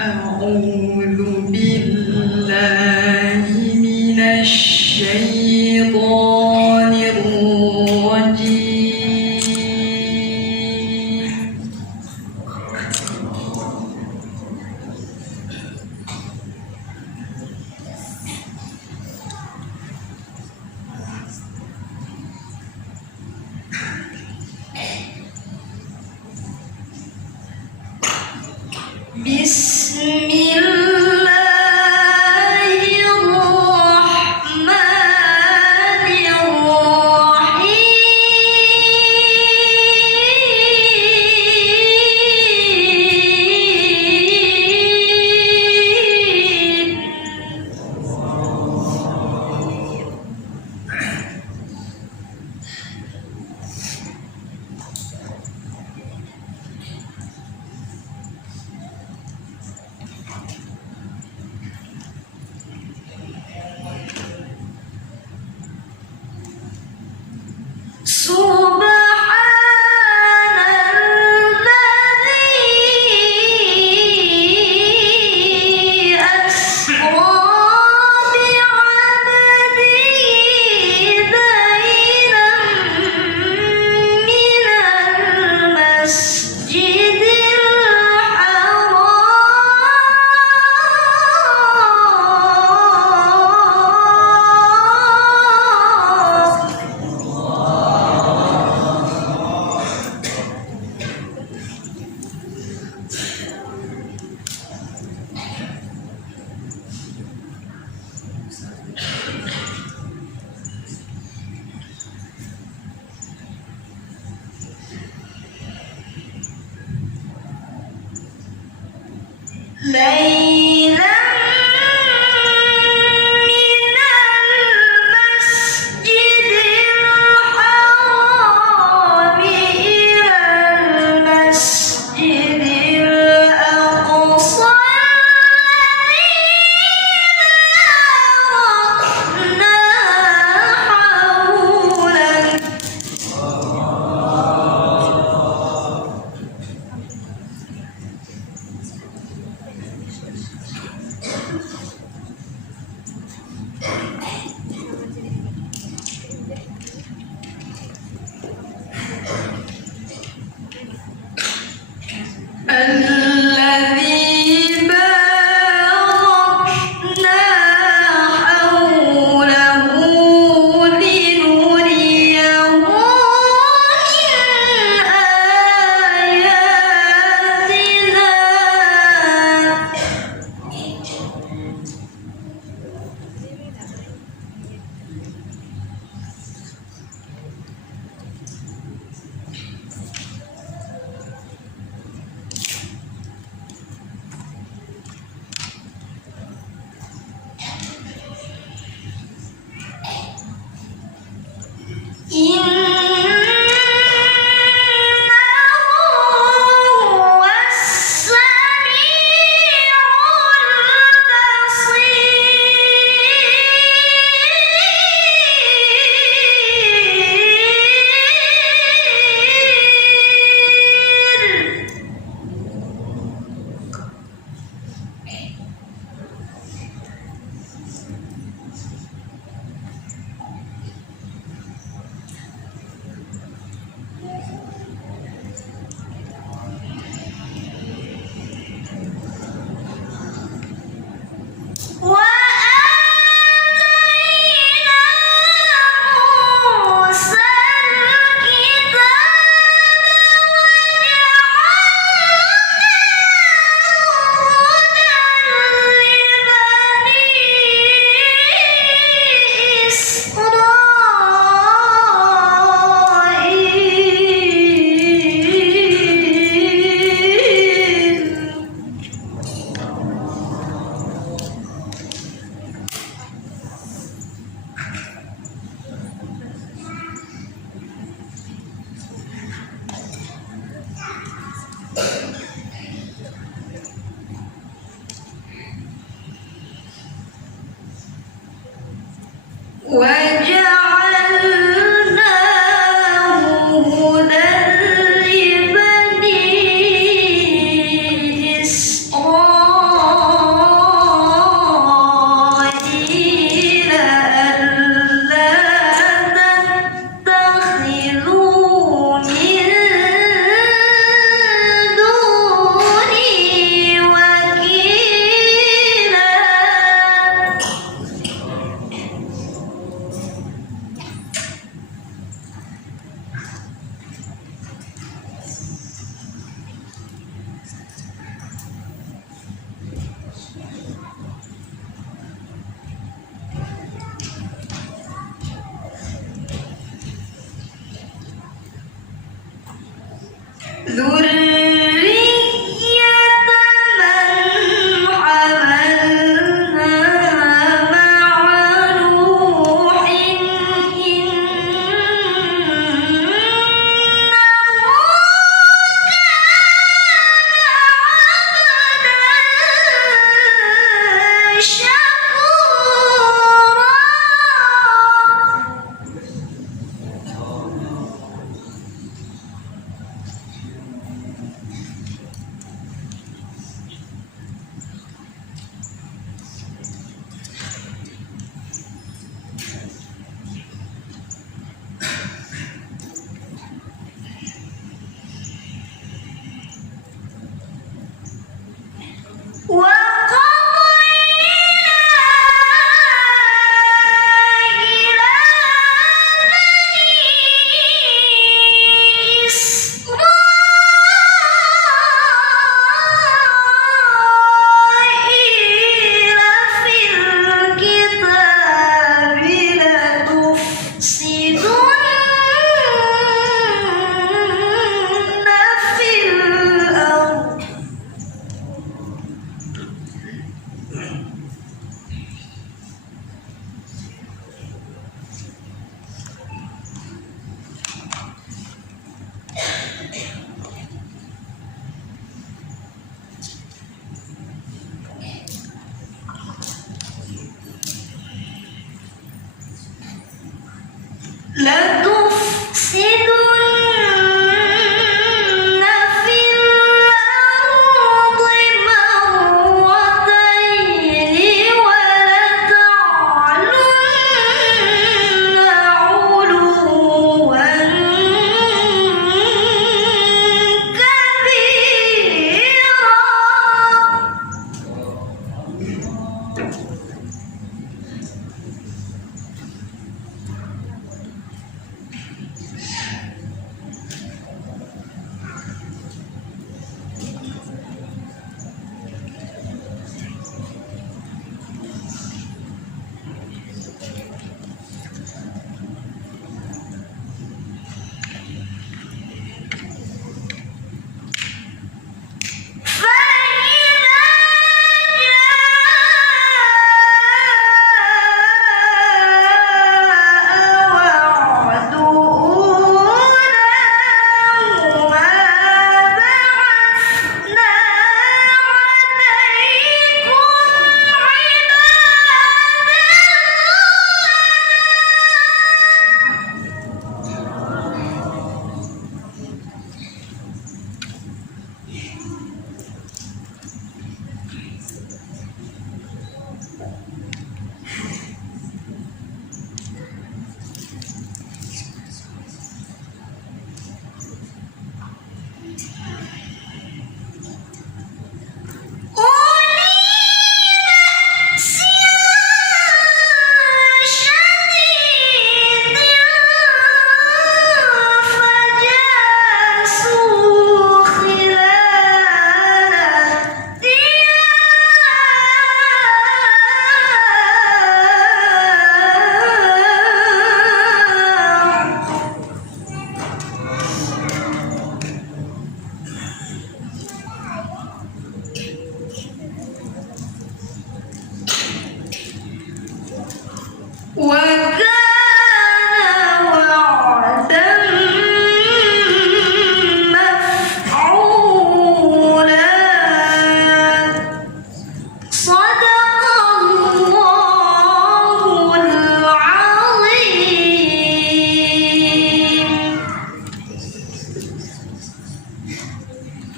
أعوذ بالله من الشيطان الرجيم.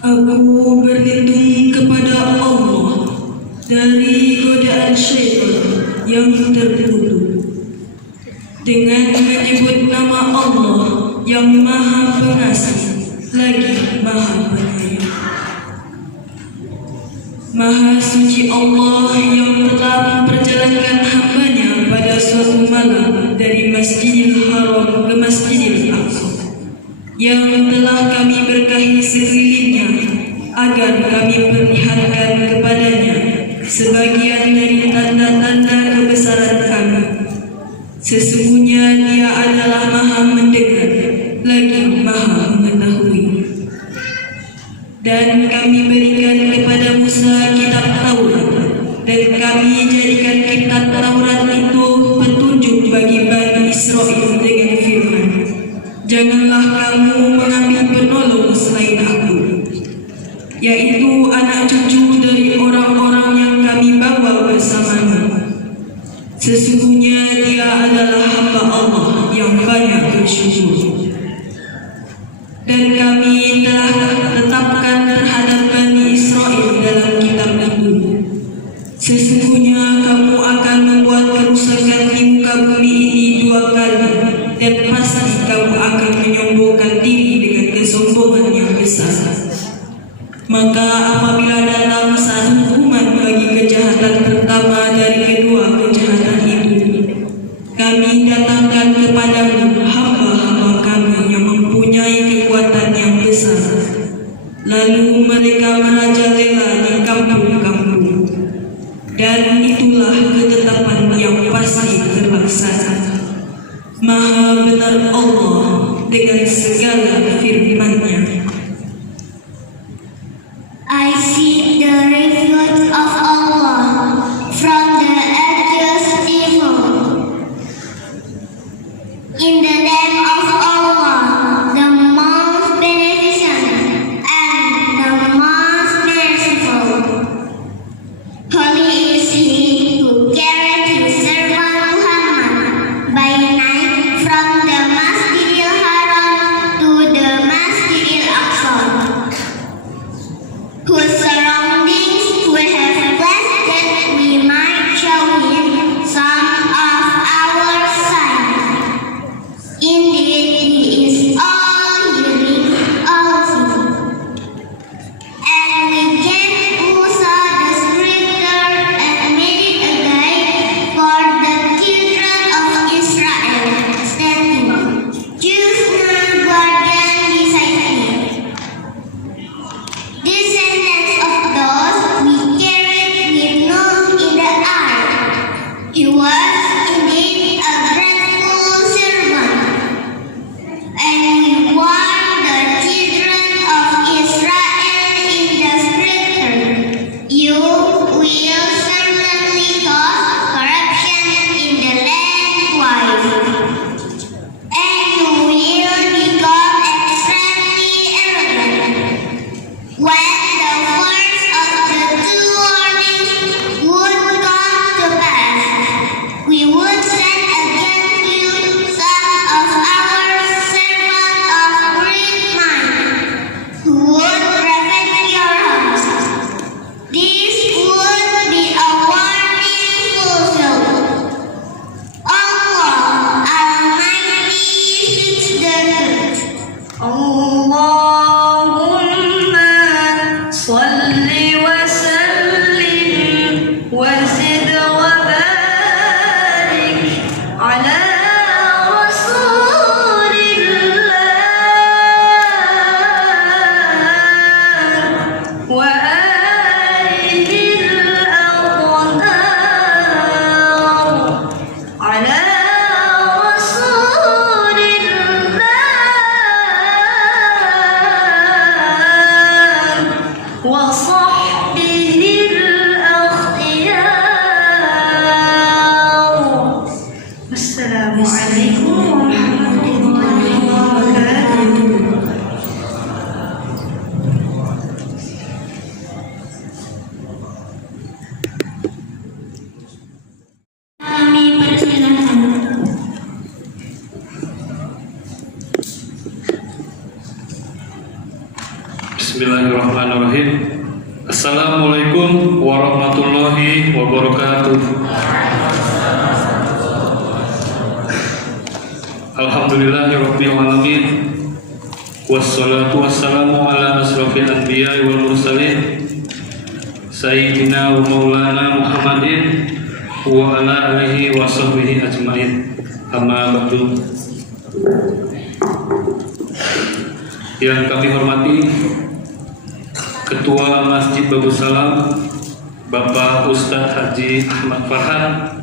Aku berlindung kepada Allah dari godaan syaitan yang terkutuk dengan menyebut nama Allah yang Maha Pengasih lagi Maha Penyayang. Maha suci Allah yang telah memperjalankan hamba-Nya pada suatu malam dari Masjidil Haram ke Masjidil Aqsa, yang telah kami berkahi sekelilingnya agar kami perlihatkan kepadanya sebagian dari tanda-tanda kebesaran kami. Sesungguhnya Dia adalah Maha mendengar lagi Maha mengetahui. Dan kami berikan kepada Musa kitab Taurat, dan kami jadikan kitab Taurat itu petunjuk bagi Bani Israel dengan firman, janganlah kamu mengambil penolong selain aku, yaitu anak cucu dari orang-orang yang kami bawa bersamamu. Sesungguhnya dia adalah hamba Allah yang banyak bersyukur. Dan kami telah tetapkan terhadap Bani Israel dalam kitab itu, sesungguhnya kamu akan membuat kerusakan di muka bumi ini 2 kali, dan pasti kamu akan menyombongkan diri dengan kesombongan yang besar. Maka apabila datang saat hukuman bagi kejahatan pertama dari kedua kejahatan itu, kami datangkan kepadamu hamba-hamba kami yang mempunyai kekuatan yang besar. Lalu mereka merajalela di kampung-kampung, dan itulah ketetapan yang pasti terlaksana. Maha benar Allah dengan segala firman-Nya. I seek the refuge of Allah from the accursed evil. In the name of Allah, the most beneficent and the most merciful. Holy is He who carried His servant Muhammad by night from the Masjidil Haram to the Masjidil Aqsa, whose surroundings we have blessed that we might show Him some of our signs. Indeed, He is all-hearing, all-seeing. And we gave Musa the scripture and made it a guide for the children of Israel, stating, choose none guardian beside Him. Descendants of those we carried with Nuh in the ark. He was indeed a grateful servant. And we warned the children of Israel in the scripture, you will certainly cause corruption in the land twice, and you will become extremely arrogant. When the first of the 2 warnings would come to pass, we would send against you some of our servants of great might, who would ravage your house. This would be a warning fulfilled. Allah Almighty speaks the truth. Allahumma salli wa sallim wa zid wa barik ala Rasulillah wa alihi al-aqdar ala Rasulillah wa sahbihi al-akhyar. Wassalamualaikum warahmatullahi wabarakatuh. Kami persilahkan. Bismillahirrahmanirrahim. Assalamualaikum warahmatullahi wabarakatuh. Alhamdulillahirabbil alamin. Wassalatu wassalamu ala asrofil anbiya'i wal mursalin Sayyidina wa maulana Muhammadin wa ala alihi wa sahbihi ajmain. Amma ba'du. Yang kami hormati Ketua Masjid Babus Salam Bapak Ustadz Haji Ahmad Farhan,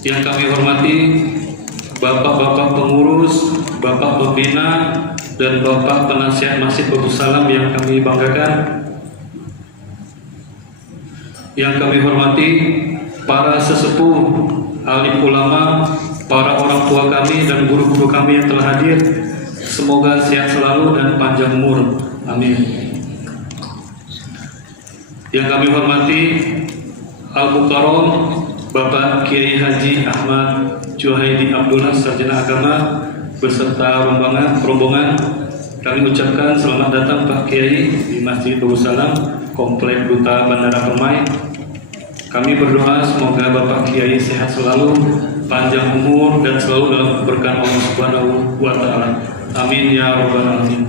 yang kami hormati Bapak-bapak pengurus, Bapak pembina, dan Bapak Penasihat Masjid Babus Salam yang kami banggakan, yang kami hormati para sesepuh, alim ulama, para orang tua kami dan guru-guru kami yang telah hadir, semoga sehat selalu dan panjang umur, amin. Yang kami hormati Al-Mukarram Bapak Kiai Haji Ahmad Juhaidi Abdullah, Sarjana Agama beserta rombongan, kami ucapkan selamat datang Pak Kiai di Masjid Babus Salam, Komplek Duta Bandara Permai. Kami berdoa semoga Bapak Kiai sehat selalu, panjang umur dan selalu dalam keberkahan Allah Subhanahu wa Ta'ala. Amin ya rabbal alamin.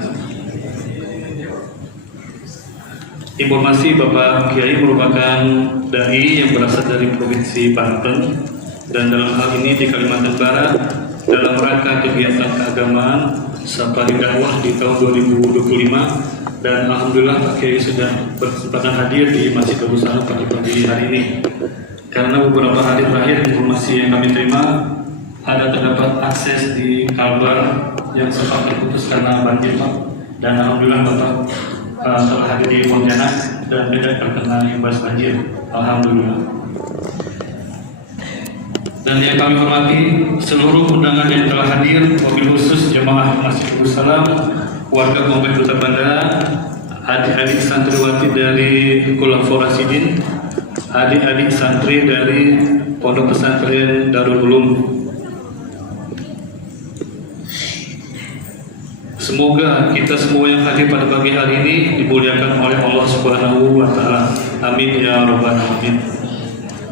Informasi, Bapak Kiai merupakan dai yang berasal dari Provinsi Banten dan dalam hal ini di Kalimantan Barat dalam rangka kegiatan keagamaan Safari Dakwah di tahun 2025, dan alhamdulillah Pak Kiai sudah berkesempatan hadir di Masjid Babus Salam pagi-pagi hari ini. Karena beberapa hari terakhir informasi yang kami terima ada terdapat akses di Kalbar yang sempat terputus karena banjir, Pak, dan alhamdulillah Bapak telah hadir di Pontianak dan tidak terkena imbas banjir, alhamdulillah. Dan yang kami hormati seluruh undangan yang telah hadir, wabil khusus jemaah Masjid Babus Salam, warga Komplek Duta Bandara, adik-adik santriwati dari Khulafaur Rasyidin, adik-adik santri dari Pondok Pesantren Darul Ulum. Semoga kita semua yang hadir pada pagi hari ini dimuliakan oleh Allah Subhanahu wa Ta'ala. Amin ya rabbal alamin.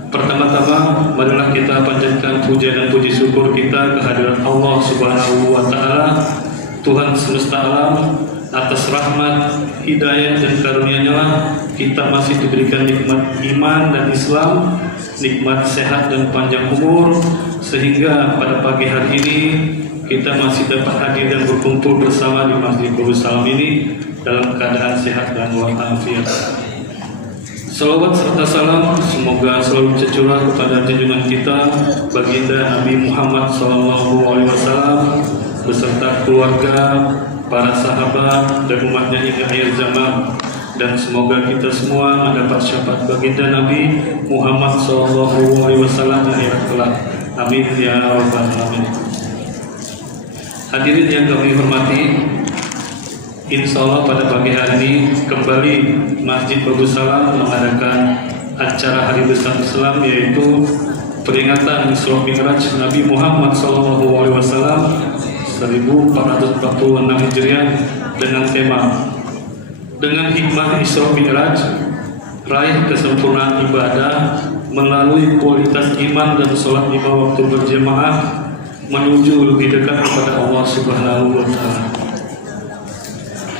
Pertama-tama, marilah kita panjatkan puja dan puji syukur kita kehadirat Allah Subhanahu wa Ta'ala, Tuhan semesta alam. Atas rahmat, hidayah dan karunia-Nya lah kita masih diberikan nikmat iman dan Islam, nikmat sehat dan panjang umur, sehingga pada pagi hari ini kita masih dapat hadir dan berkumpul bersama di Masjid Babus Salam ini dalam keadaan sehat dan walafiat. Salawat serta salam semoga selalu tercurah kepada junjungan kita baginda Nabi Muhammad SAW beserta keluarga, para sahabat dan umatnya hingga akhir zaman, dan semoga kita semua mendapat syafaat baginda Nabi Muhammad SAW di akhirat kelak. Amin ya rabbal alamin. Hadirin yang kami hormati, insya Allah pada pagi hari ini kembali Masjid Babus Salam mengadakan acara Hari Besar Islam, yaitu peringatan Isra Mi'raj Nabi Muhammad SAW 1446 Hijriah dengan tema dengan hikmah Isra Mi'raj, raih kesempurnaan ibadah melalui kualitas iman dan sholat 5 waktu berjamaah menuju lebih dekat kepada Allah Subhanahu wa Ta'ala.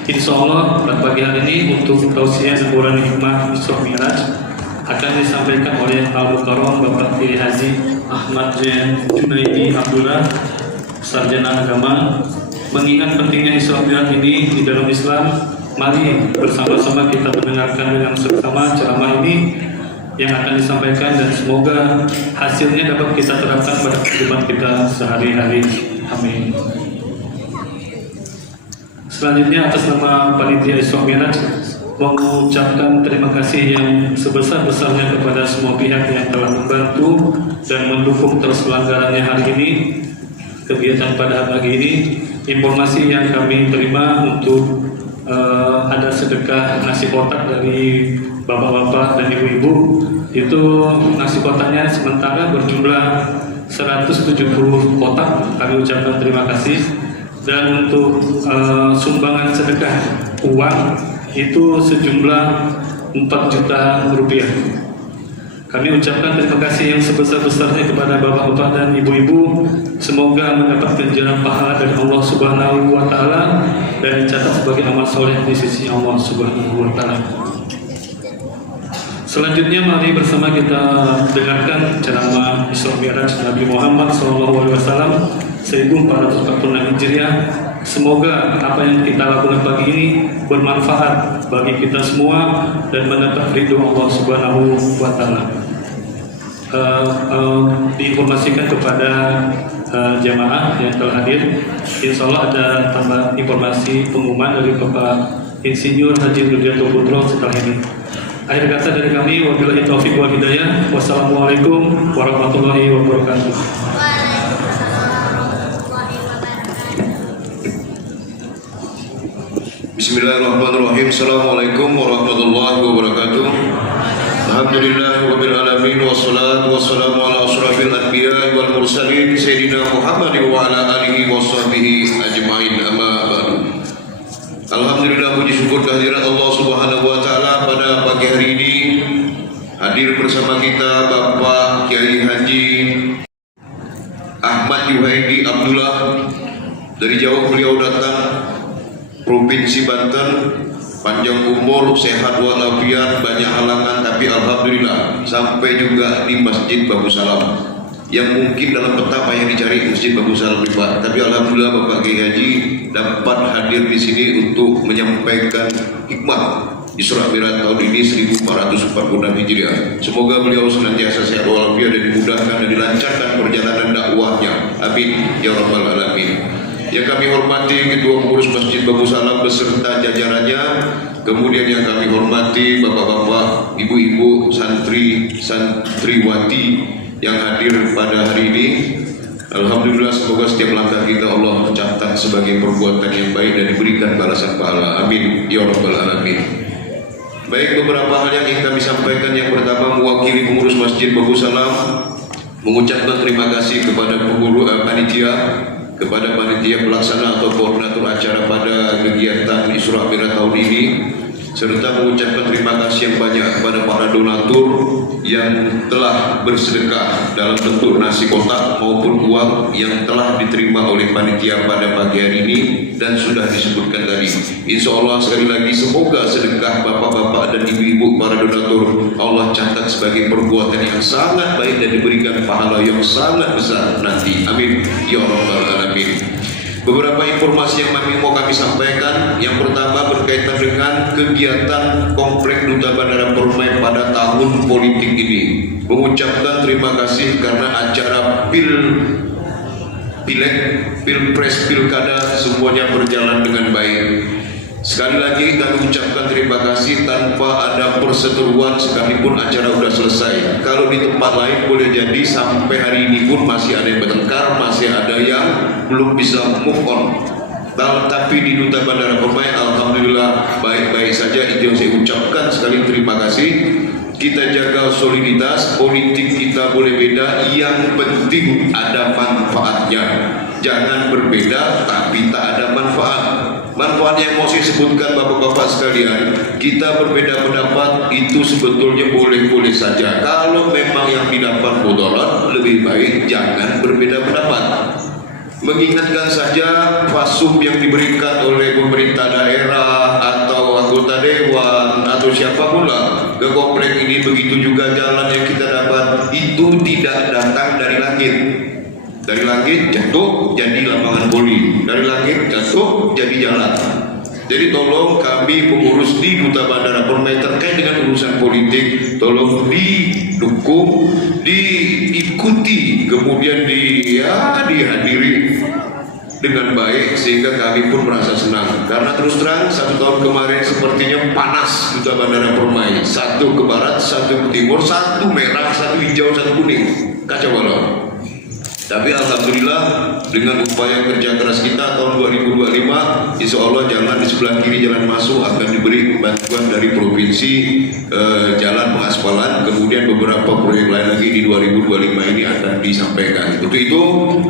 Insya Allah pada pagi hari ini untuk tausiah dan uraian hikmah Isra Mi'raj akan disampaikan oleh Al-Mukarram Bapak Kiai Haji Ahmad Juhaidi Abdullah, Sarjana Agama. Mengingat pentingnya Isra Mi'raj ini di dalam Islam, mari bersama-sama kita mendengarkan dengan seksama ceramah ini yang akan disampaikan, dan semoga hasilnya dapat kita terapkan pada kehidupan kita sehari-hari. Amin. Selanjutnya atas nama Panitia Isra Mi'raj mengucapkan terima kasih yang sebesar-besarnya kepada semua pihak yang telah membantu dan mendukung terselenggaranya hari ini kegiatan pada pagi ini. Informasi yang kami terima untuk ada sedekah nasi kotak dari bapak-bapak dan ibu-ibu, itu nasi kotaknya sementara berjumlah 170 kotak, kami ucapkan terima kasih. Dan untuk sumbangan sedekah uang itu sejumlah 4 juta rupiah. Kami ucapkan terima kasih yang sebesar-besarnya kepada bapak-bapak dan ibu-ibu. Semoga mendapat ganjaran pahala dari Allah Subhanahu wa Ta'ala dan dicatat sebagai amal soleh di sisi Allah Subhanahu wa Ta'ala. Selanjutnya mari bersama kita dengarkan ceramah Isra Mi'raj Nabi Muhammad SAW 1446 Hijriah. Semoga apa yang kita lakukan pagi ini bermanfaat bagi kita semua dan mendapat ridho Allah Subhanahu wa Ta'ala. Diinformasikan kepada jamaah yang telah hadir. Insya Allah ada tambah informasi pengumuman dari Bapak Insinyur Haji Rudianto Putro setelah ini. Akhir kata dari kami, wabillahi taufiq wal hidayah. Wassalamualaikum warahmatullahi wabarakatuh. Bismillahirrahmanirrahim. Assalamualaikum warahmatullahi wabarakatuh. Alhamdulillah rabbil alamin wassalatu wassalamu ala asyrafil anbiya'i wal mursalin sayyidina Muhammadin wa ala alihi washabbihi ajmain, amma ba'du. Alhamdulillah, puji syukur kehadirat Allah Subhanahu wa taala pada pagi hari ini. Hadir bersama kita Bapak Kiai Haji Ahmad Yuhaidi Abdullah. Dari jauh beliau datang, Provinsi Banten, panjang umur, sehat walafiat, banyak halangan, tapi alhamdulillah sampai juga di Masjid Bagus Salam. Yang mungkin dalam peta apa yang dicari Masjid Bagus Salam Pak, tapi alhamdulillah Bapak Kiai Haji dapat hadir di sini untuk menyampaikan hikmah Isra Mi'raj tahun ini 1446 Hijriah. Semoga beliau senantiasa sehat walafiat dan dimudahkan dan dilancarkan perjalanan dakwahnya. Amin ya rabbal alamin. Yang kami hormati Ketua Pengurus Masjid Bagus Salam beserta jajarannya, kemudian yang kami hormati bapak-bapak, ibu-ibu, santri, santriwati yang hadir pada hari ini. Alhamdulillah, semoga setiap langkah kita Allah catat sebagai perbuatan yang baik dan diberikan balasan pahala. Amin ya rabbal alamin. Baik, beberapa hal yang ingin kami sampaikan. Yang pertama, mewakili pengurus Masjid Bagus Salam mengucapkan terima kasih kepada pengurus kepada panitia pelaksana atau koordinator acara pada kegiatan Isra Mi'raj tahun ini, serta mengucapkan terima kasih yang banyak kepada para donatur yang telah bersedekah dalam bentuk nasi kotak maupun uang yang telah diterima oleh panitia pada pagi hari ini dan sudah disebutkan tadi. Insya Allah sekali lagi semoga sedekah bapak-bapak dan ibu-ibu para donatur Allah catat sebagai perbuatan yang sangat baik dan diberikan pahala yang sangat besar nanti. Amin ya rabbal alamin. Beberapa informasi yang mau kami sampaikan. Yang pertama berkaitan dengan kegiatan Komplek Duta Bandara Permai pada tahun politik ini. Mengucapkan terima kasih karena acara Pileg, Pilpres, Pilkada semuanya berjalan dengan baik. Sekali lagi kami ucapkan terima kasih tanpa ada perseteruan sekalipun acara sudah selesai. Kalau di tempat lain boleh jadi sampai hari ini pun masih ada yang bertengkar, masih ada yang belum bisa move on. Tapi di Duta Bandara Permai alhamdulillah baik-baik saja. Itu yang saya ucapkan sekali terima kasih. Kita jaga soliditas, politik kita boleh beda, yang penting ada manfaatnya. Jangan berbeda tapi tak ada manfaat. Manfaat yang mau saya sebutkan bapak-bapak sekalian, kita berbeda pendapat itu sebetulnya boleh-boleh saja. Kalau memang yang didapat mudarat, lebih baik jangan berbeda pendapat. Mengingatkan saja fasum yang diberikan oleh pemerintah daerah atau anggota dewan atau siapapun lah ke komplek ini, begitu juga jalan yang kita dapat itu tidak datang dari langit. Dari langit jatuh jadi lapangan voli, dari langit jatuh jadi jalan. Jadi tolong kami pengurus di Duta Bandara Permai terkait dengan urusan politik, tolong didukung, diikuti, kemudian dihadiri dengan baik sehingga kami pun merasa senang. Karena terus terang 1 tahun kemarin sepertinya panas Duta Bandara Permai, satu ke barat, satu ke timur, satu merah, satu hijau, satu kuning, kacau balau. Tapi alhamdulillah dengan upaya kerja keras kita tahun 2025, insya Allah jalan di sebelah kiri jalan masuk akan diberi bantuan dari provinsi, jalan pengaspalan, kemudian beberapa proyek lain lagi di 2025 ini akan disampaikan. Untuk itu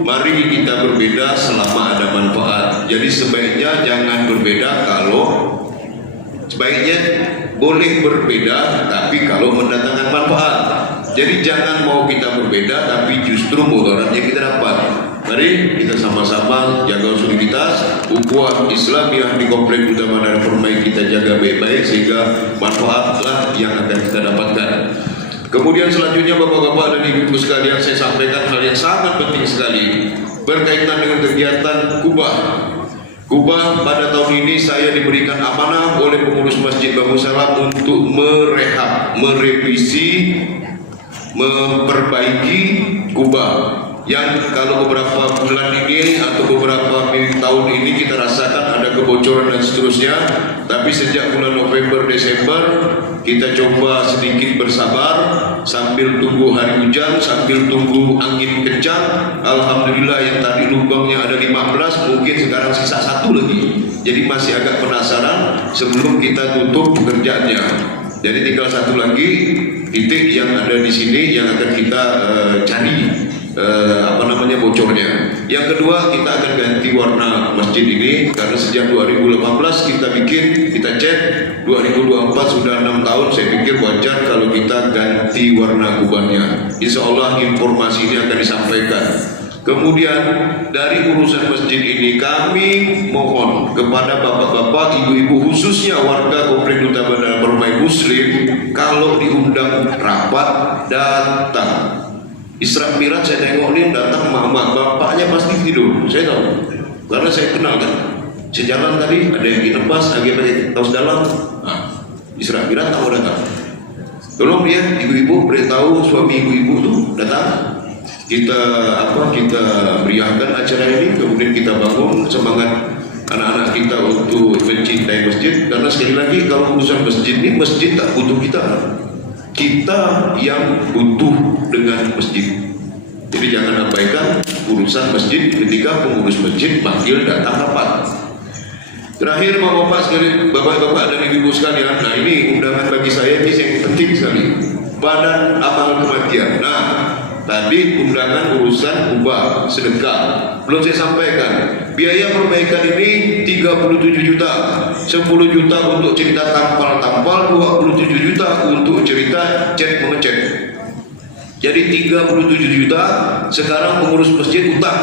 mari kita berbeda selama ada manfaat. Jadi sebaiknya jangan berbeda kalau sebaiknya boleh berbeda tapi kalau mendatangkan manfaat. Jadi jangan mau kita berbeda tapi justru mudaratnya kita dapat. Mari kita sama-sama jaga soliditas, ukhuwah Islamiyah di Komplek Duta Bandara Permai kita jaga baik-baik sehingga manfaatlah yang akan kita dapatkan. Kemudian selanjutnya bapak-bapak dan ibu-ibu sekalian, saya sampaikan hal yang sangat penting sekali berkaitan dengan kegiatan Kubah. Kubah pada tahun ini saya diberikan amanah oleh pengurus Masjid Bagus Salam untuk merehab, merevisi, memperbaiki Kubah. yang kalau beberapa bulan ini atau beberapa tahun ini kita rasakan ada kebocoran dan seterusnya, tapi sejak bulan November Desember kita coba sedikit bersabar sambil tunggu hari hujan, sambil tunggu angin kencang. Alhamdulillah yang tadi lubangnya ada 15, mungkin sekarang sisa 1 lagi. Jadi masih agak penasaran sebelum kita tutup pekerjaannya. Jadi tinggal 1 lagi titik yang ada di sini yang akan kita cari bocornya. Yang kedua, kita akan ganti warna masjid ini karena sejak 2018 kita cek, 2024 sudah 6 tahun, saya pikir wajar kalau kita ganti warna kubahnya. Insya Allah informasi ini akan disampaikan. Kemudian dari urusan masjid ini kami mohon kepada bapak-bapak, ibu-ibu, khususnya warga Komplek Duta Bandar Permai Muslim, kalau diundang rapat datang. Isra Mi'raj saya tengok nih datang mama, bapaknya pasti tidur, saya tahu karena saya kenal kan. Sejalan tadi ada yang dilepas, ada yang tahu dalam. Isra Mi'raj tahu datang. Tolong dia ibu-ibu beritahu suami ibu-ibu tuh datang. Kita meriahkan acara ini, kemudian kita bangun semangat anak-anak kita untuk mencintai masjid. Karena sekali lagi kalau urusan masjid ini, masjid tak butuh kita yang butuh dengan masjid. Jadi jangan abaikan urusan masjid ketika pengurus masjid panggil datang rapat. Terakhir bapak-bapak dan ibu-ibu sekalian, nah ini undangan bagi saya ini yang penting sekali. Badan Amal Kematian. Nah, tadi undangan urusan ubah sedekah belum saya sampaikan. Biaya perbaikan ini 37 juta, 10 juta untuk cerita tampal-tampal, 27 juta untuk cerita cat mengecat. Jadi 37 juta. Sekarang pengurus masjid utang.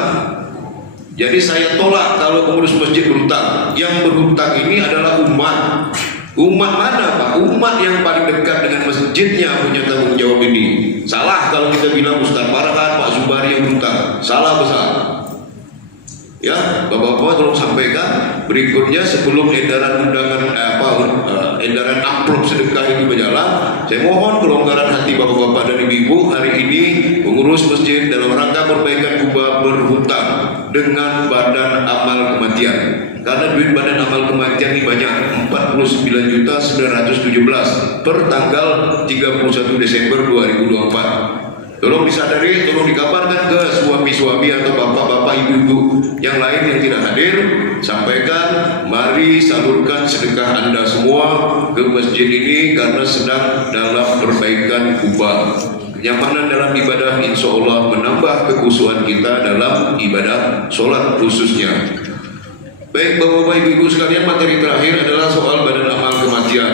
Jadi saya tolak kalau pengurus masjid berhutang. Yang berhutang ini adalah umat. Umat mana Pak? Umat yang paling dekat dengan masjidnya punya tanggung jawab ini. Salah kalau kita bilang Ustaz Farhan, Pak Zubari yang berhutang. Salah besar. Ya, bapak-bapak tolong sampaikan. Berikutnya sebelum edaran undangan edaran amplop sedekah ini berjalan, saya mohon kelonggaran hati bapak-bapak dan ibu-ibu. Hari ini pengurus masjid dalam rangka perbaikan kubah berhutang dengan Badan Amal Kematian. Karena duit Badan Amal Kematian ini banyak, 49.917 per tanggal 31 Desember 2024. Tolong disadari, tolong dikabarkan ke suami-suami atau bapak-bapak, ibu-ibu yang lain yang tidak hadir. Sampaikan, mari salurkan sedekah Anda semua ke masjid ini karena sedang dalam perbaikan kubah. Kenyamanan dalam ibadah insya Allah menambah kekhusyuan kita dalam ibadah sholat khususnya. Baik bapak-bapak, ibu-ibu sekalian, materi terakhir adalah soal Badan Amal Kematian.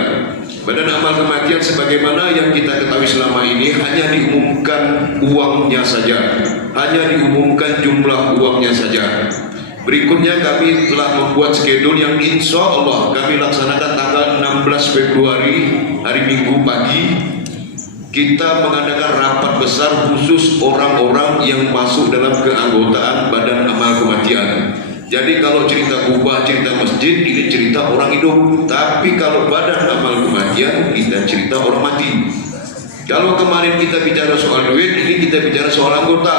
Badan Amal Kematian sebagaimana yang kita ketahui selama ini hanya diumumkan uangnya saja, hanya diumumkan jumlah uangnya saja. Berikutnya kami telah membuat skedul yang insya Allah kami laksanakan tanggal 16 Februari hari Minggu pagi. Kita mengadakan rapat besar khusus orang-orang yang masuk dalam keanggotaan Badan Amal Kematian. Jadi kalau cerita kubah, cerita masjid, ini cerita orang hidup. Tapi kalau Badan Amal Kematian, kita cerita orang mati. Kalau kemarin kita bicara soal duit, ini kita bicara soal anggota.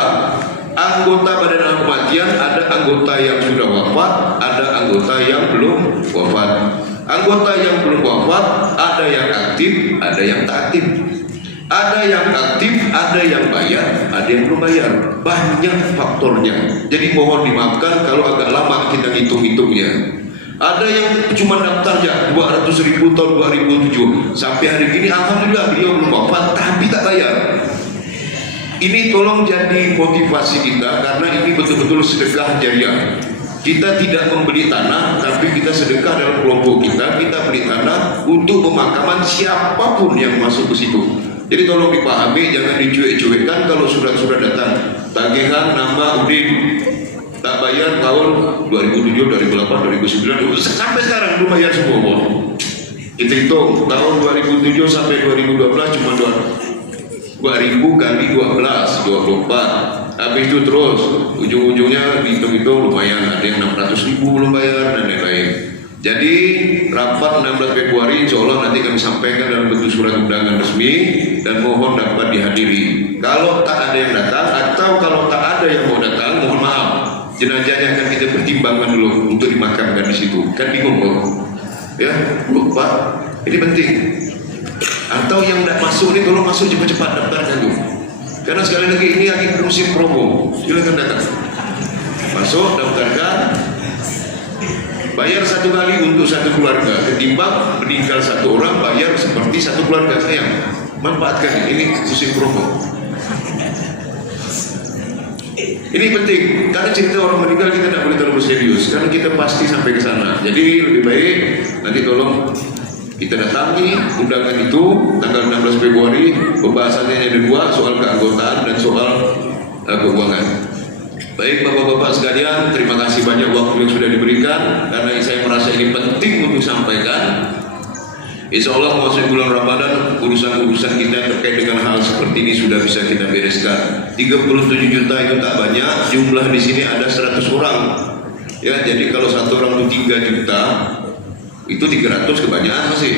Anggota Badan Amal Kematian, ada anggota yang sudah wafat, ada anggota yang belum wafat. Anggota yang belum wafat, ada yang aktif, ada yang tak aktif. Ada yang aktif, ada yang bayar, ada yang belum bayar. Banyak faktornya. Jadi mohon dimaafkan kalau agak lama kita hitung-hitungnya. Ada yang cuma daftarnya 200.000 tahun 2007. Sampai hari ini alhamdulillah beliau belum wafat tapi tak bayar. Ini tolong jadi motivasi kita karena ini betul-betul sedekah jariah. Kita tidak membeli tanah, tapi kita sedekah dalam kelompok kita. Kita beli tanah untuk pemakaman siapapun yang masuk ke situ. Jadi tolong dipahami, jangan dicuek-cuekkan kalau surat-surat datang. Tagihan nama Udin tak bayar tahun 2007, 2008, 2009, sampai sekarang belum bayar semua bos. Kita hitung tahun 2007 sampai 2012 cuma 2.000 kali 12, 24. Habis itu terus ujung-ujungnya dihitung-hitung lumayan, ada yang 600.000 belum bayar dan lain-lain. Jadi rapat 16 Februari insya Allah nanti kami sampaikan dalam bentuk surat undangan resmi dan mohon dapat dihadiri. Kalau tak ada yang datang atau kalau tak ada yang mau datang, mohon maaf, jenazahnya akan kita pertimbangkan dulu untuk dimakamkan di situ. Kan bingung kok? Ya, Pak, ini penting. Atau yang tidak masuk ini kalau masuk cepat-cepat daftarkan dulu. Karena sekali lagi ini lagi musim promo, silakan datang. Masuk, daftarkan. Bayar satu kali untuk satu keluarga, ketimbang meninggal satu orang bayar seperti satu keluarga. Sayang, manfaatkan ini musim promo. Ini penting karena cerita orang meninggal kita tidak boleh terlalu serius karena kita pasti sampai ke sana. Jadi lebih baik nanti tolong kita datangi undangan itu tanggal 16 Februari. Pembahasannya ada dua, soal keanggotaan dan soal keuangan. Baik Bapak-Bapak sekalian, terima kasih banyak waktu yang sudah diberikan karena saya merasa ini penting untuk sampaikan. Insya Allah masuk bulan Ramadan, urusan-urusan kita terkait dengan hal seperti ini sudah bisa kita bereskan. 37 juta itu tak banyak, jumlah di sini ada 100 orang. Ya, jadi kalau satu orang itu 3 juta, itu 300 kebanyakan masih.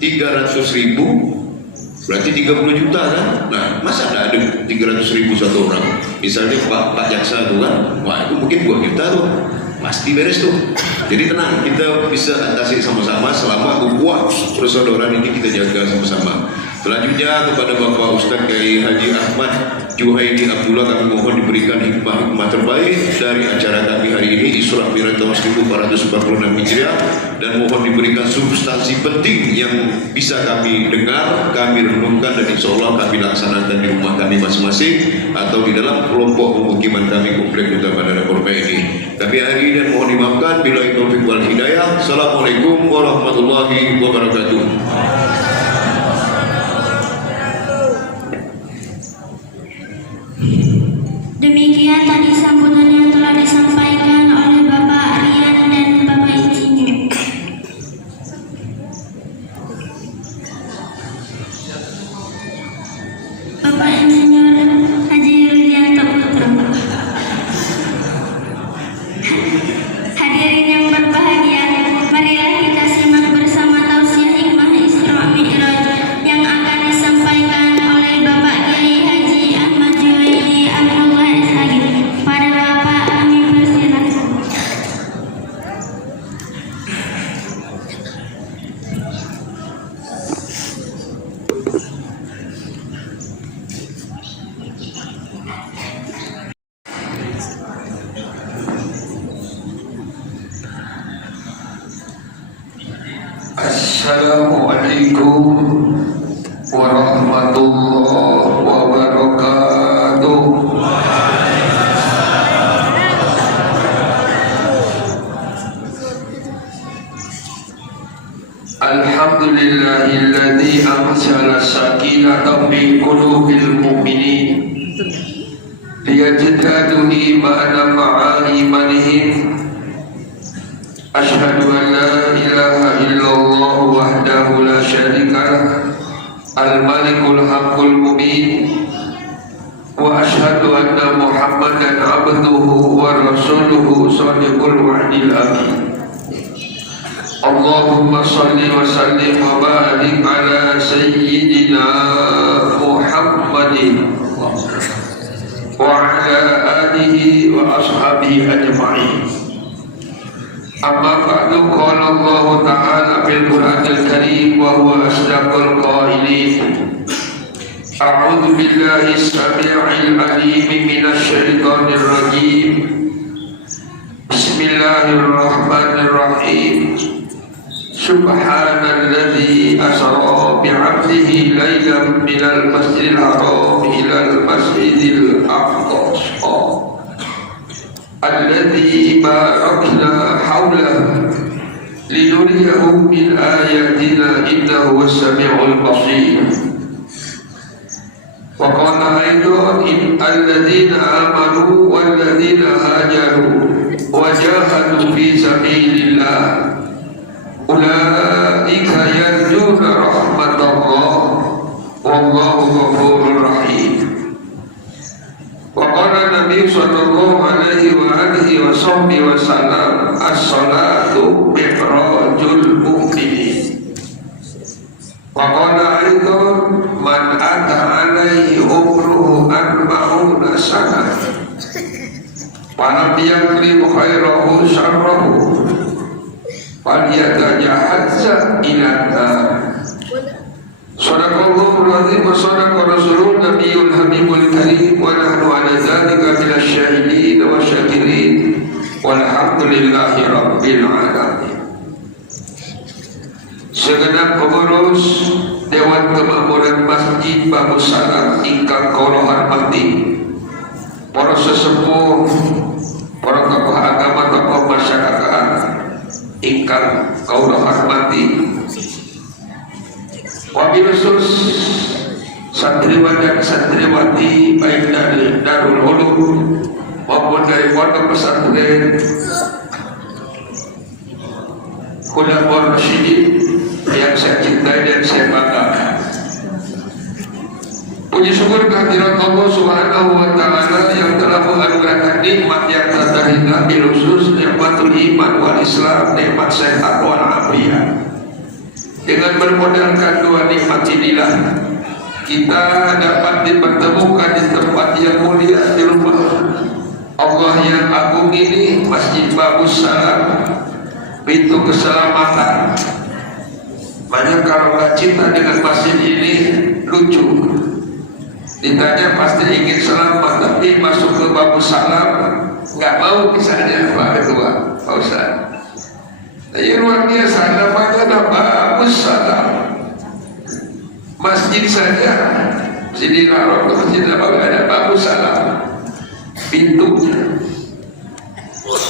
300.000 berarti 30 juta kan? Nah, masa ada 300.000 satu orang? Misalnya Pak Jaksa itu kan, wah itu mungkin 2 juta tuh, pasti beres tuh. Jadi tenang, kita bisa atasi sama-sama selama ukhuwah persaudaraan ini kita jaga sama-sama. Selanjutnya kepada Bapak Ustadz Kiai Haji Ahmad Juhaidi Abdullah kami mohon diberikan hikmah terbaik dari acara kami hari ini Isra Mi'raj tahun 1446 Hijriah dan mohon diberikan substansi penting yang bisa kami dengar, kami renungkan dan insya Allah kami laksanakan di rumah kami masing-masing atau di dalam kelompok pemukiman kami Komplek Duta Bandara Korba ini. Tapi hari ini dan mohon dimaafkan bila taufik wal hidayah. Assalamualaikum warahmatullahi wabarakatuh. Demikian tadi sambutan yang telah disampaikan oleh Bapak Rian dan Bapak Insinyur. Bapak Insinyur Haji Rudianto Putra. Hadirin yang berbahagia, marilah kita simak bersama tausiah hikmah Isra Mi'raj yang akan disampaikan oleh Bapak Kiai Haji Ahmad Juwaidi Abdullah SAG. Pada Bapak kami persilakan. Assalamualaikum warahmatullahi wabarakatuh. Alhamdulillahilladzi anzala sakinata fi qulubil mu'minin liyazdadu imanan ma'a imanihim. Asyhadu an la ilaha illallah wahdahu la syarika lah al-malikul haqqul mubin wa asyhadu anna Muhammadan abduhu wa rasuluhu shadiqul wa'dil amin. Allahumma salli wa sallim wa barik ala sayyidina Muhammadin wa ala alihi wa ashabihi ajma'in. Amma ba'du, qala Allah Ta'ala fil Qur'anil Karim wa huwa asdaqul qailin. A'udzu billahi as-sami'il 'alim minasy syaithanir rajim. Bismillahirrahmanirrahim. Subhanalladzi asra bi'abdihi lailan minal masjidil haram ilal masjidil aqsa alladzi barakna hawlahu linuriyahu min ayatina innahu was-sami'ul basir. Wa qala aidan alladzina amanu walladzina hajaru wa jahadu fi sabilillah ulaika yarjuna rahmatallah wallahu ghafurur rahim. Wa qala Nabi sallallahu alaihi wa alihi wa sahbihi wa sallam as-salatu mi'raj falyatajahaza ila Sadaqallahul azim wa sadaqa rasulun nabiyul habibul karim wa nahnu ala dzalika minasy syahidin wa syakirin walhamdulillahi rabbil alamin. Segenap pengurus Dewan Kemakmuran Masjid Babu Salam ingkang kula hormati, para sesepuh, para tokoh agama, tokoh masyarakat ingkang kula hormati, wabil khusus santriwan dan santriwati baik dari Darul Ulum maupun dari pondok pesantren Khulafaur Rasyidin yang saya cintai dan saya banggakan. Puji syukur kehadirat Allah Subhanahu wa taala yang telah menganugerahkan nikmat yang tak terhingga, bil khusus nikmatul iman wal Islam, nikmat sehat wal afiyah. Dengan bermodalkan dua nikmat inilah kita dapat dipertemukan di tempat yang mulia, di rumah Allah yang agung ini, Masjid Babu Salam, pintu keselamatan. Banyak kalau nggak cinta dengan masjid ini lucu, ditanya pasti ingin selamat, tapi masuk ke Babu Salam nggak mau misalnya Pak Ketua, Pak Ustaz. Ini luar biasa, namanya Babu Salam. Masjid saja Sini Larok ke Masjid Nabawi ada Babu Salam pintunya.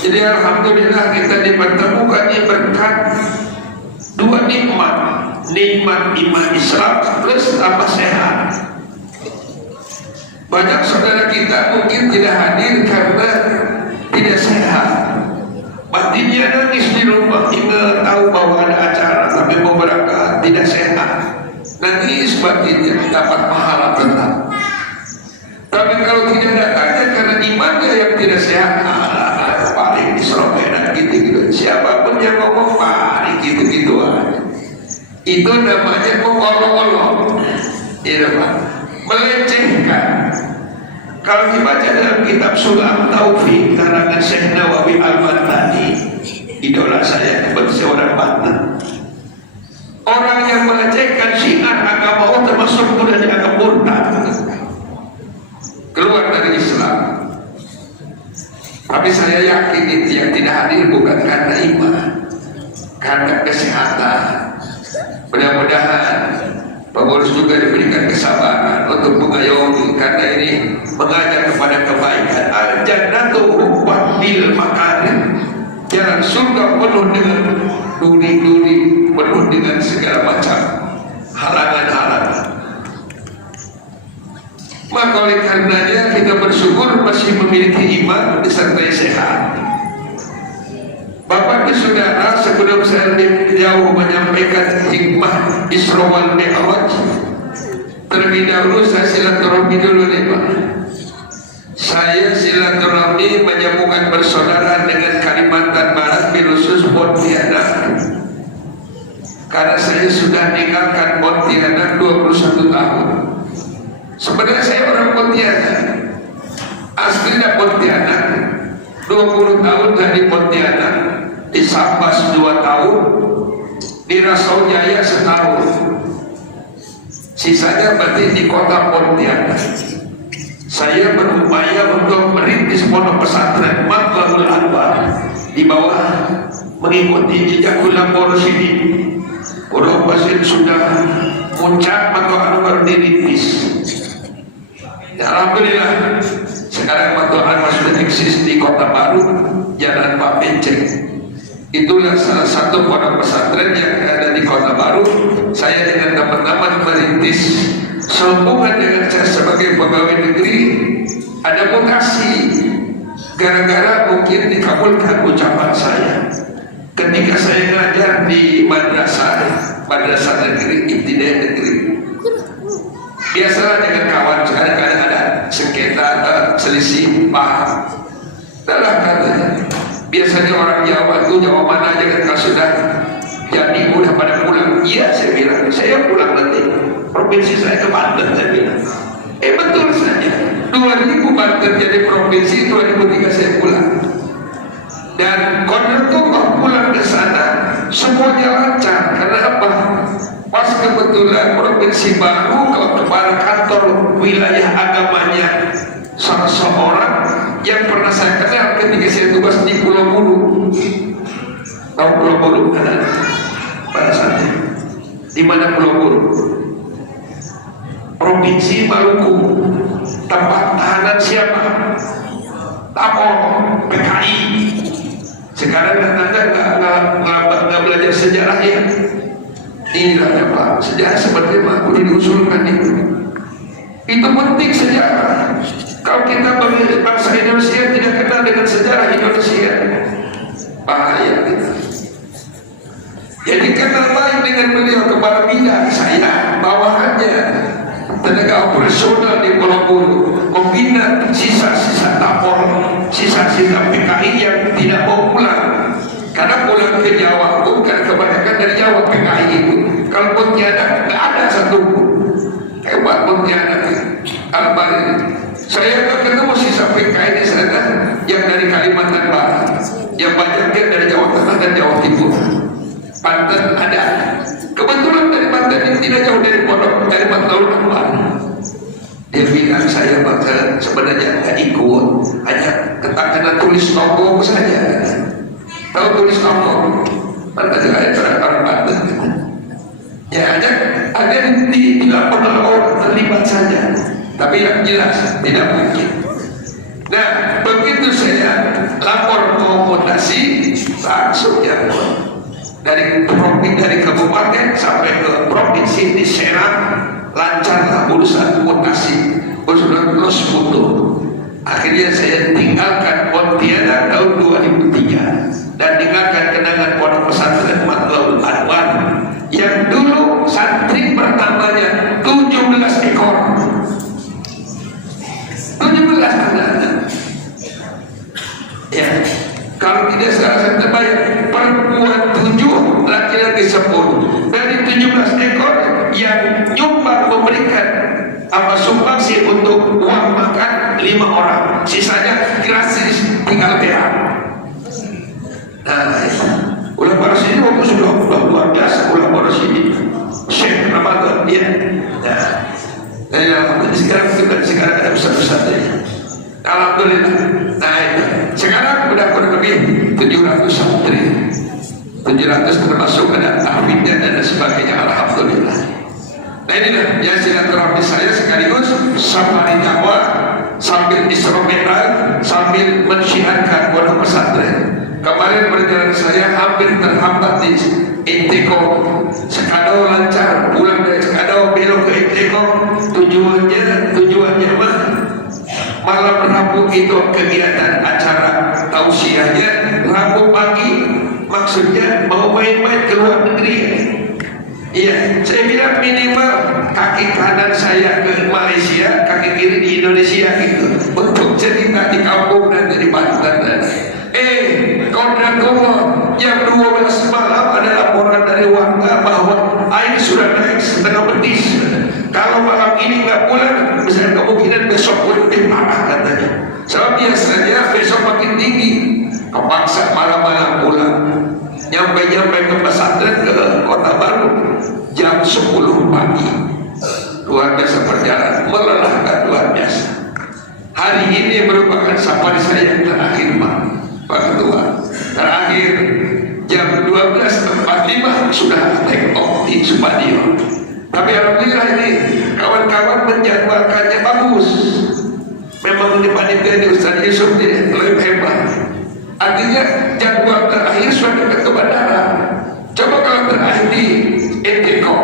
Jadi alhamdulillah kita dipertemukan ini berkat dua nikmat, nikmat iman Islam plus tambah sehat. Banyak saudara kita mungkin tidak hadir karena tidak sehat. Batinnya nangis di rumah, ingat tahu bahwa ada acara tapi mau berangkat tidak sehat, nangis batinnya dapat pahala tetap. Tapi kalau tidak datangnya karena imannya yang tidak sehat, paling diserobenan gitu-gitu. Siapapun yang ngomong paling gitu-gitu aja. Itu namanya mengolok-olok, ya Pak, melecehkan. Kalau dibaca dalam kitab Sulam Taufik karangan Syekh Nawawi Al-Bantani, idola saya, seorang Banten, orang yang melecehkan syiar agama Allah termasuk mudah dianggap murtad, keluar dari Islam. Tapi saya yakin itu yang tidak hadir bukan karena iman, karena kesehatan. Mudah-mudahan pengurus juga diberikan kesabaran untuk mengayomi, karena ini mengajak kepada kebaikan. Al-jannatu hubbun bil makarim, jalan surga penuh dengan duri-duri, penuh dengan segala macam halangan-halangan. Maka oleh karenanya kita bersyukur masih memiliki iman disertai sehat. Bapak dan saudara, sebelum saya lebih jauh menyampaikan hikmah Isra wal Mi'raj, terlebih dahulu saya silaturahmi dulu nih Pak. Saya silaturahmi menyambungkan persaudaraan dengan Kalimantan Barat, khusus Pontianak. Karena saya sudah meninggalkan Pontianak 21 tahun. Sebenarnya saya orang Pontianak, aslinya Pontianak, 20 tahun dari Pontianak, di Sambas 2 tahun, di Rasau Jaya setahun, sisanya berarti di kota Pontianak. Saya berupaya untuk merintis pondok pesantren Matlabul Anwar di bawah mengikuti jejak Khulafaur Rasyidin. Pondok pesantren sudah muncak atau Anwar dirintis. Ya, alhamdulillah sekarang Matlabul Anwar sudah eksis di Kota Baru, Jalan Pak Penceng. Itulah salah satu pondok pesantren yang ada di Kota Baru. Saya dengan teman-teman merintis sehubungan dengan saya sebagai pegawai negeri ada mutasi gara-gara mungkin dikabulkan ucapan saya ketika saya ngajar di madrasah negeri, ibtidaiyah negeri. Biasalah dengan kawan kadang-kadang ada sengketa selisih paham. Dalam katanya biasanya orang Jawa itu Jawa mana aja kan sudah jadi udah pada pulang. Iya saya bilang, saya pulang nanti provinsi saya ke Banten, saya bilang. Betul saja, 2000 Banten jadi provinsi, 2003 saya pulang. Dan kontraktor pulang ke sana semuanya lancar. Karena apa? Pas kebetulan provinsi baru kalau kepala kantor wilayah agamanya seseorang yang pernah saya kenal ketika saya tugas di Pulau Buru. Tahu Pulau Buru? Pada saat itu di mana Pulau Buru? Provinsi Maluku. Tempat tahanan siapa? Tapol PKI. Sekarang Anda nggak belajar sejarah ya? Inilah Pak, sejarah seperti apa? Udah diusulkan itu. Itu penting sejarah. Kalau kita bangsa Indonesia tidak kenal dengan sejarah Indonesia, bahaya kita. Jadi kenal baik dengan beliau, kepala bidang saya, bawahannya tenaga operasional di Pulau Buru, membina sisa-sisa tapor, sisa-sisa PKI yang tidak mau pulang. Karena pulang ke Jawa bukan kebanyakan dari Jawa PKI itu. Kalau Pontianak tidak ada satu pun. Hebat Pontianak Al-Bari. Saya ketemu sisa PKI di sana yang dari Kalimantan Barat, yang banyaknya dari Jawa Tengah dan Jawa Timur. Banten ada. Kebetulan dari Banten ini tidak jauh dari Pondok, dari Matlaun Barat. Dia bilang saya sebenarnya tidak ikut, hanya kena tulis toko saja. Tahu tulis toko? Mana ada orang Banten. Ya ada di lapangan orang terlibat saja, tapi yang jelas tidak mungkin. Nah begitu saya lapor komutasi langsung ya dari kabupaten sampai ke provinsi di Serang lancarlah urusan mutasi, urusan los mutu. Akhirnya saya tinggalkan Pontianak tahun 2003 dan tinggalkan kenangan pondok pesantren Matlaul Anwar yang dulu santri pertamanya 17 ekor. 17 anak. Ya, kalau tidak salah saya terbayang, perempuan 7, laki-laki 10. Dari 17 ekor yang nyumbang memberikan sumbangsi untuk uang makan 5 orang, sisanya gratis tinggal berak. Nah, ulama sini waktu sudah luar biasa, ulama sini Syekh Ramadan dia. Nah, sekarang ada besar-besar tadi. Alhamdulillah. Nah, sekarang sudah kurang lebih 700 santri. 700 termasuk ada tahfidnya dan sebagainya. Alhamdulillah. Nah inilah yang silaturahmi saya sekaligus safari dakwah sambil Isra Mi'raj sambil mensyiarkan pondok pesantren. Kemarin perjalanan saya hampir terhambat di Inteko, Sekadau lancar, pulang dari Sekadau belok ke Inteko, tujuannya malam Rabu itu kegiatan acara tausiahnya, Rabu pagi maksudnya mau main-main ke luar negeri. Iya, saya bilang minimal kaki kanan saya ke Malaysia, kaki kiri di Indonesia gitu, untuk cerita di kampung dan di Banten. Qadrakumullah, jam 12 malam ada laporan dari warga bahwa air sudah naik setengah betis. Kalau malam ini nggak pulang, bisa kemungkinan besok pun lebih parah katanya. Sebab biasanya besok makin tinggi, kepaksa malam-malam pulang. Nyampe ke pesantren ke Kota Baru jam 10 pagi. Luar biasa perjalanan, melelahkan luar biasa. Hari ini merupakan safari saya yang terakhir Pak Ketua. Terakhir jam 12.45 sudah take off di Supadio. Tapi alhamdulillah ini kawan-kawan menjadwalkannya bagus. Memang di panitia di Ustaz Yusuf ini lebih hebat. Artinya jadwal terakhir sudah dekat ke bandara. Coba kalau terakhir di Inteko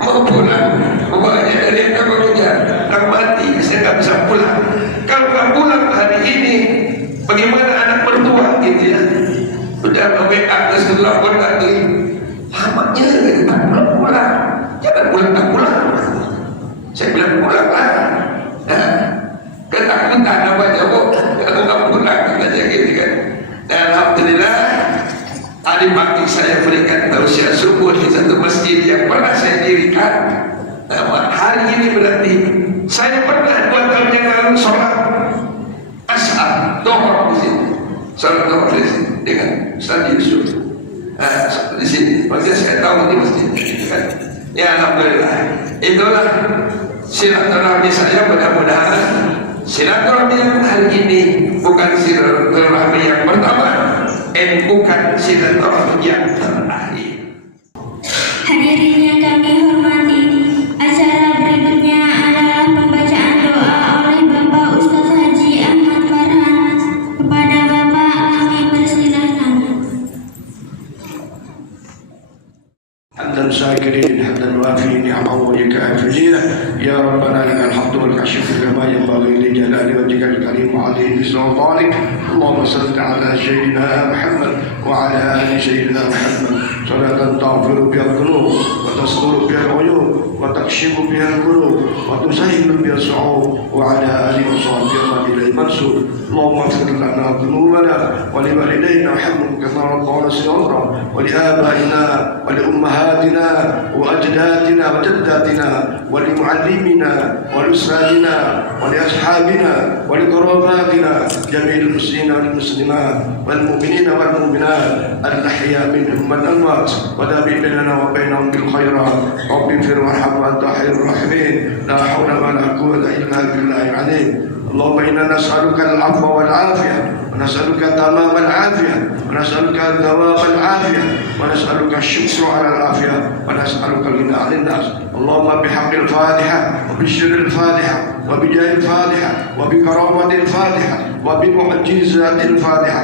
mau pulang, bawanya dari Kamboja, mati, saya nggak bisa pulang. Kalau nggak pulang hari ini, bagaimana anak mertua gitu ya? Udah WA ke sebelah pun lagi, lamanya gitu, tak pulang, jangan pulang. Saya bilang pulang lah. Nah, ketakutan apa jawab, kalau nggak pulang aja gitu kan. Dan alhamdulillah tadi pagi saya berikan tausiah subuh di satu masjid yang pernah saya dirikan. Nah, hari ini berarti saya pernah 2 tahun yang lalu sholat asar dohor di sini, sholat dohor di sini dengan Ustaz Yusuf. Di sini, pasti saya tahu di masjid. Kan? Ya alhamdulillah. Itulah silaturahmi saya, mudah-mudahan silaturahmi yang hari ini bukan silaturahmi yang pertama, bukan silaturahmi yang terakhir. Hadirin yang kami hormati, acara berikutnya adalah pembacaan doa oleh Bapak Ustadz Haji Ahmad Farhan. Kepada Bapak kami persilahkan. حمدا شاكرين حمدا وافي نعمه ويكافئ يا ربنا لك الحمد ولك الشكر كما ينبغي لجلال وجهك الكريم وعظيم سلطانك. اللهم صل على سيدنا محمد وعلى ال سيدنا محمد صلاة تغفر بها الذنوب وتستر بها العيوب وتكشف بها الكروب وتسهل بها الصعوب وعلى اله وصحبه ومن اليه منسوب. اللهم اغفر لنا ذنوبنا ولوالدينا وارحمهم كما ربونا صغارا ولآبائنا ولأمهاتنا وأجدادنا وجداتنا ولمعلمنا ولأسرائنا ولأصحابنا ولقراباتنا جميع المسلمين والمسلمات والمؤمنين والمؤمنات الأحياء منهم والأموات ودابر بيننا وبينهم بالخيرات. رب اغفر وارحم وأنت خير الراحمين. لا حول ولا قوة إلا بالله العليم. اللهم إنا نسألك العفو والعافية ونسألك تمام العافية ونسألك دوام العافية ونسألك الشكر على العافية ونسألك الغنى عن الناس. اللهم بحق الفاتحة وبشر الفاتحة وبجاه الفاتحة وبكرامة الفاتحة وبمعجزات الفاتحة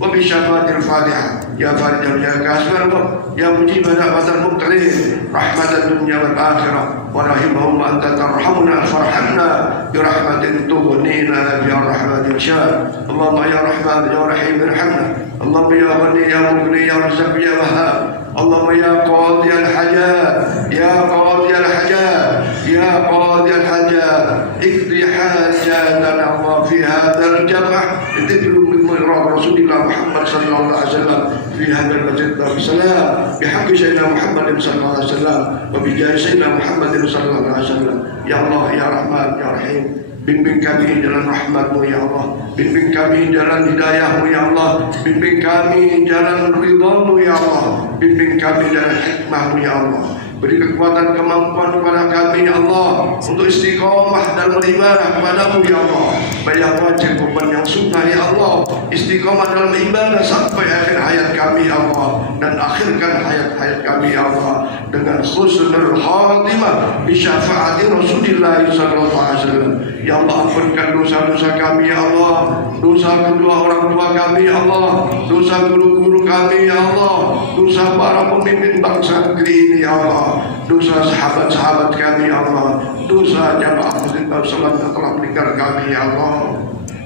وبشفاعة الفاتحة يا فارج يا كاشف الكرب يا مجيب دعوة المبتلين رحمة الدنيا والآخرة ورحمهم أنت ترحمنا فارحمنا برحمة تغنينا بها رحمة الشام. اللهم يا رحمن يا رحيم ارحمنا. اللهم يا غني يا مغني يا رزاق يا وهاب. اللهم يا قاضي الحاجات يا قاضي الحاجات يا قاضي الحاجات اقضي حاجاتنا الله في هذا الجمع ذكر من ميراث رسول الله محمد صلى الله عليه وسلم في هذا المسجد بسلام بحق سيدنا محمد صلى الله عليه وسلم وبجاه سيدنا محمد صلى الله عليه وسلم. يا الله يا رحمن يا رحيم, bimbing kami jalan rahmat-Mu ya Allah, bimbing kami jalan hidayah-Mu ya Allah, bimbing kami jalan ridha-Mu ya Allah, bimbing kami jalan hikmah-Mu ya Allah. Beri kekuatan kemampuan kepada kami ya Allah untuk istiqomah dalam ibadah kepada-Mu ya Allah, baik yang wajib maupun yang sunnah ya Allah. Istiqomah dalam ibadah sampai akhir hayat kami ya Allah, dan akhirkan hayat-hayat kami ya Allah dengan husnul khatimah bi syafaati Rasulillah sallallahu alaihi wasallam. Ya Allah, ampunkan dosa-dosa kami ya Allah, dosa kedua orang tua kami ya Allah, dosa guru-guru kami ya Allah, dosa para pemimpin bangsa negeri ini ya Allah, dosa sahabat-sahabat kami ya Allah, dosa jamaah muslim salat yang telah meninggal kami ya Allah.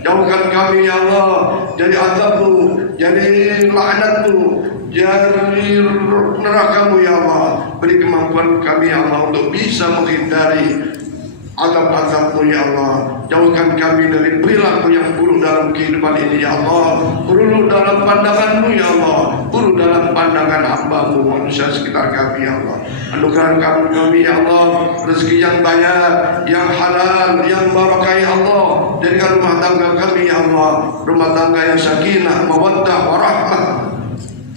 Jauhkan kami ya Allah dari azab-Mu, dari laknat-Mu, dari neraka-Mu ya Allah. Beri kemampuan kami ya Allah untuk bisa menghindari azab-azab-Mu ya Allah. Jauhkan kami dari perilaku yang buruk dalam kehidupan ini ya Allah, buruk dalam pandangan-Mu ya Allah, buruk dalam pandangan hamba-Mu manusia sekitar kami ya Allah. Anugerahkan kami ya Allah rezeki yang banyak, yang halal, yang barakah ya Allah. Jadikan rumah tangga kami ya Allah rumah tangga yang sakinah, mawaddah, warahmah.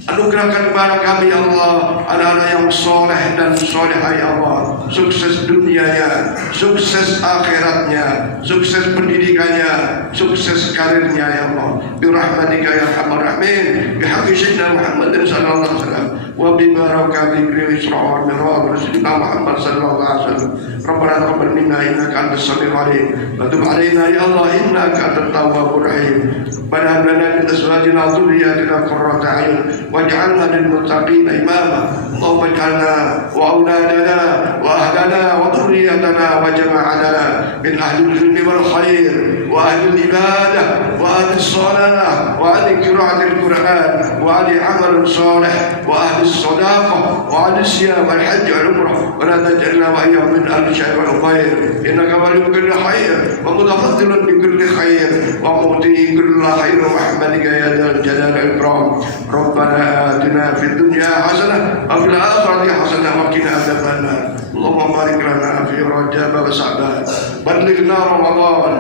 Anugerahkan kepada kami ya Allah anak-anak yang soleh dan solehah ya Allah, sukses dunianya, sukses akhiratnya, sukses pendidikannya, sukses karirnya ya Allah. Birahmatika ya arhamar rahimin, bihaqqi sayyidina Muhammad sallallahu alaihi wasallam wa bi barakati Isra wal Mi'raj Rasulina Muhammad sallallahu alaihi wasallam. Rabbana taqabbal minna innaka antas samiul alim wa tub alaina ya Allah innaka antat tawwabur rahim. Rabbana hab lana min azwajina wa dhurriyyatina qurrata a'yun waj'alna lil muttaqina imama. Allahumma ij'alna wa auladana wa ahlana wa dhurriyyatana wa jama'atana min ahli al-ilmi wal khair wa ahli al-ibadah wa ahli as-salah wa ahli qira'atil Qur'an wa ahli amal salih wa ahli as-sadaqah wa ahli as-siyam wal hajj wal umrah wa la taj'alna wa iyyahum min ahli syarr wal khair innaka waliyyu kulli khair wa mutafaddilun bi kulli khair wa mu'ti kulli khair wa rahmatika ya dzal jalali wal ikram. Rabbana atina fid dunya hasanah wa fil akhirati hasanah wa qina adzabannar. اللهم بارك لنا في رجب وشعبان بلغنا رمضان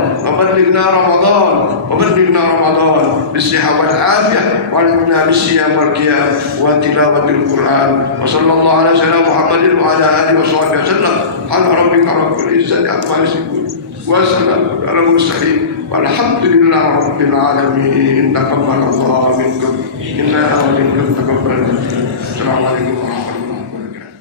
بالصحة والعافية وارزقنا بالصيام والقيام وتلاوة القرآن وصلى الله على سيدنا محمد وعلى آله وصحبه وسلم على ربك رب العزة عما يصفون وسلام على المرسلين والحمد لله رب العالمين تقبل الله منكم إنا ومنكم تقبل السلام عليكم ورحمة الله وبركاته.